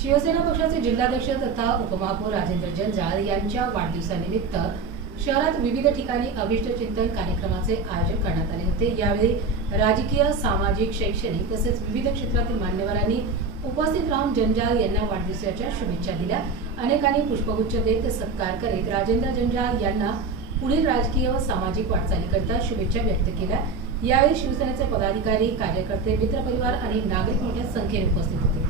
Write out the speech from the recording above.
शिवसेना पक्षाचे जिल्हाध्यक्ष तथा उपमहापौर राजेंद्र जंजाळ यांच्या वाढदिवसानिमित्त शहरात विविध ठिकाणी अभिष्ट चिंतन कार्यक्रमाचे आयोजन करण्यात आले होते। यावेळी राजकीय, सामाजिक, शैक्षणिक तसेच विविध क्षेत्रातील मान्यवरांनी उपस्थित राहून जंजाळ यांना वाढदिवसाच्या शुभेच्छा दिल्या। अनेकांनी पुष्पगुच्छ देत सत्कार करीत राजेंद्र जंजाळ यांना पुढील राजकीय व सामाजिक वाटचालीकरिता शुभेच्छा व्यक्त केल्या। यावेळी शिवसेनेचे पदाधिकारी, कार्यकर्ते, मित्रपरिवार आणि नागरिक मोठ्या संख्येने उपस्थित होते।